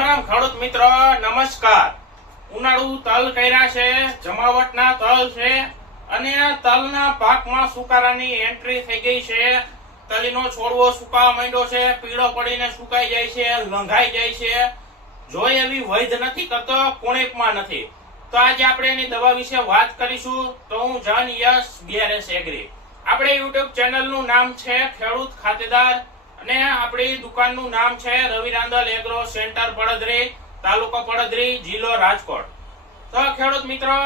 રામ રામ ખેડૂત મિત્રો, નમસ્કાર. ઉનાળુ તલ કર્યા છે, જમાવટના તલ છે અને તલના પાકમાં સુકારાની એન્ટ્રી થઈ ગઈ છે. તલીનો છોડવો સુકાવા માંડ્યો છે, પીળો પડીને સુકાઈ જાય છે, લંઘાઈ જાય છે. જોઈ એવી વૈધ નથી કરતો, કુણેકમાં નથી. તો આજે આપણે એની દવા વિશે વાત કરીશું. તો હું જન યશ બીઆરએસ એગ્રી. આપણે યુટ્યુબ ચેનલનું નામ છે ખેડૂત ખાતેદાર અને આપણી દુકાનનું નામ છે રવિ રાંદલ એગ્રો સેન્ટર પડદરી, તાલુકો પડદરી, જિલ્લો રાજકોટ. તો ખેડૂત મિત્રો,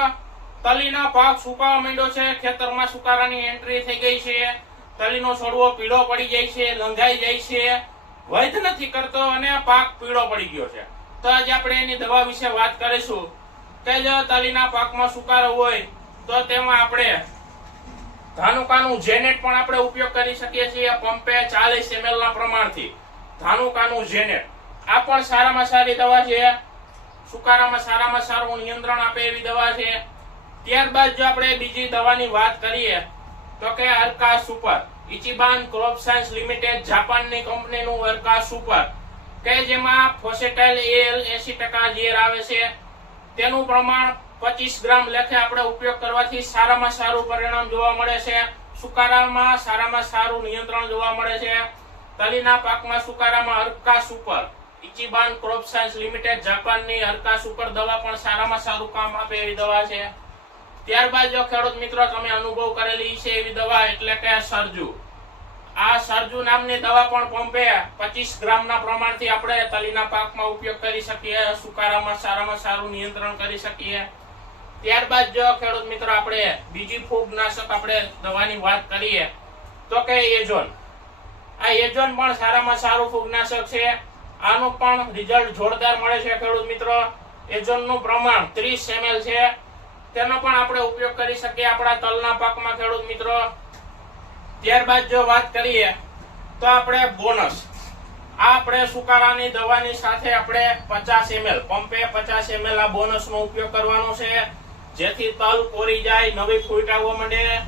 તલીનો પાક સુકાવા માંડ્યો છે, ખેતરમાં સુકારાની એન્ટ્રી થઈ ગઈ છે, તલીનો છોડવો પીળો પડી જાય છે, લંઘાઈ જાય છે, વૈધ નથી કરતો અને પાક પીળો પડી ગયો છે. તો આજે આપણે એની દવા વિશે વાત કરીશું કે જો તલીના પાકમાં સુકારો હોય તો તેમાં આપણે ધાનુકાનું જેનેટ પણ આપણે ઉપયોગ કરી શકીએ છીએ. પંપે 40 ml ના પ્રમાણથી ધાનુકાનું જેનેટ આ પણ સારામાં સારી દવા છે, સુકારામાં સારામાં સારું નિયંત્રણ આપે એવી દવા છે. ત્યારબાદ જો આપણે બીજી દવાની વાત કરીએ તો કે અર્કા સુપર, ઇચિબાન ક્રોપ સાયન્સ લિમિટેડ જાપાનની કંપનીનું અર્કા સુપર કે જેમાં ફોસેટાઇલ એલ 80% ઝેર આવે છે. તેનું પ્રમાણ 25 ગ્રામ લેખે આપણે ઉપયોગ કરવાથી સારામાં સારું પરિણામ જોવા મળે છે. સુકારામાં સારામાં સારું નિયંત્રણ જોવા મળે છે. તલીના પાકમાં સુકારામાં અર્કા સુપર, ઇચિબાન ક્રોપ સાયન્સ લિમિટેડ જાપાનની અર્કા સુપર દવા પણ સારામાં સારું કામ આપે એવી દવા છે. ત્યારબાદ જો ખેડૂત મિત્રો તમે અનુભવ કરેલી છે એવી દવા એટલે કે સરજુ. આ સરજુ નામની દવા પણ પંપે 25 ગ્રામના પ્રમાણથી આપણે તલીના પાકમાં ઉપયોગ કરી શકીએ, સુકારામાં સારામાં સારું નિયંત્રણ કરી શકીએ. ત્યારબાદ જો ખેડૂત મિત્રો આપણે બીજી ફૂગનાશક આપણે દવાની વાત કરીએ તો કે એજોન. આ એજોન પણ સારામાં સારું ફૂગનાશક છે. આનું પણ રિઝલ્ટ જોરદાર મળે છે ખેડૂત મિત્રો. એજોનનું પ્રમાણ 30 ml છે. તેનો પણ આપણે ઉપયોગ કરી શકીએ આપણા તલના પાકમાં ખેડૂત મિત્રો. ત્યારબાદ જો વાત કરીએ તો આપણે બોનસ. આપણે સુકારાની દવાની સાથે આપણે 50 ml પંપે 50 ml આ બોનસનો ઉપયોગ કરવાનો છે, જેથી તલ કોરી જાય, નવી ફૂટ આવવા માંડે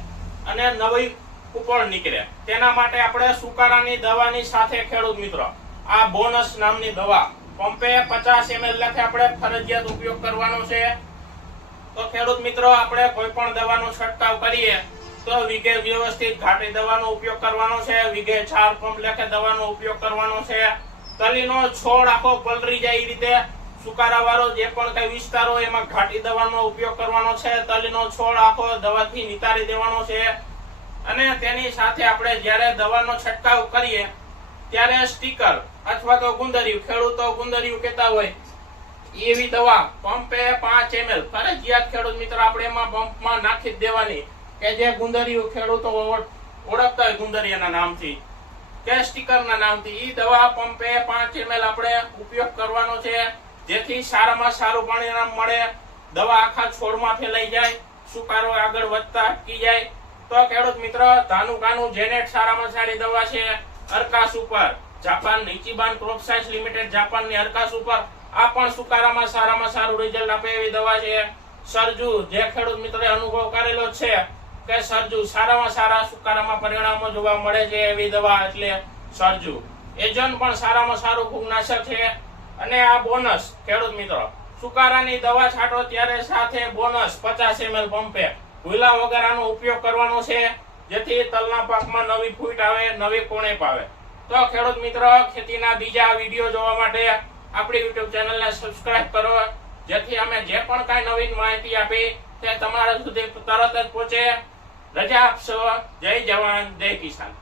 અને નવી કુપળ નીકળે. તેના માટે આપણે સુકારાની દવાની સાથે ખેડૂત મિત્રો આ બોનસ નામની દવા પંપે 50 ml લખે આપણે ફરજિયાત ઉપયોગ કરવાનો છે. તો ખેડૂત મિત્રો આપણે કોઈ પણ દવાનો છંટકાવ કરીએ તો વીઘે વ્યવસ્થિત ઘાટી દવાનો ઉપયોગ કરવાનો છે, વીઘે 4 પંપ લેખે દવાનો ઉપયોગ કરવાનો છે. તલીનો છોડ આખો પલરી જાય એ રીતે સુકારા વાળો જે પણ કઈ વિસ્તાર હોય એમાં ઘાટી દવાનો ઉપયોગ કરવાનો છે. તલીનો છોડ આખો દવાથી નિતારી દેવાનો છે અને તેની સાથે આપણે જ્યારે દવાનો છંટકાવ કરીએ ત્યારે સ્ટીકર અથવા તો ગુંદરિયું, ખેડૂતો ગુંદરિયું કહેતા હોય એવી દવા પંપે 5 ml ફરજિયાત ખેડૂત મિત્ર આપણે એમાં પંપમાં નાખી જ દેવાની કે જે ગુંદરિયું ખેડૂતો ઓળખતા હોય ગુંદરિયાના નામથી કે સ્ટીકરના નામથી. ઈ દવા પંપે 5 ml આપણે ઉપયોગ કરવાનો છે, જેથી સારામાં સારું પરિણામ મળે, દવા આખા છોડમાં ફેલાઈ જાય, સુકારો આગળ વધતા અટકી જાય. તો ખેડૂત મિત્ર ધાનુકાનું જેનેટ સારામાં સારી દવા છે. Arka super Japan, Ichiban crop science limited જાપાનની અર્કા સુપર આ પણ સુકારામાં સારામાં સારું રિઝલ્ટ આપે એવી દવા છે. સરજુ જે ખેડૂત મિત્રોએ અનુભવ કરેલો છે કે સરજુ સારામાં સારા સુકારામાં પરિણામો જોવા મળે છે એવી દવા એટલે સરજુ. એજોન પણ સારામાં સારું ફૂગનાશક છે. અને આ બોનસ ખેડૂત મિત્રો સુકારાની દવા છાંટો ત્યારે સાથે બોનસ 50 ml પંપે ભૂલા વગર આનો ઉપયોગ કરવાનો છે, જેથી તલના પાકમાં નવી ફૂટ આવે, નવી કોણેપ આવે. તો ખેડૂત મિત્રો ખેતીના બીજા વિડીયો જોવા માટે આપણી યુટ્યુબ ચેનલને સબસ્ક્રાઇબ કરો, જેથી અમે જે પણ કાંઈ નવીન માહિતી આપી તે તમારા સુધી તરત જ પહોંચે. રજા આપશો. જય જવાન, જય કિસાન.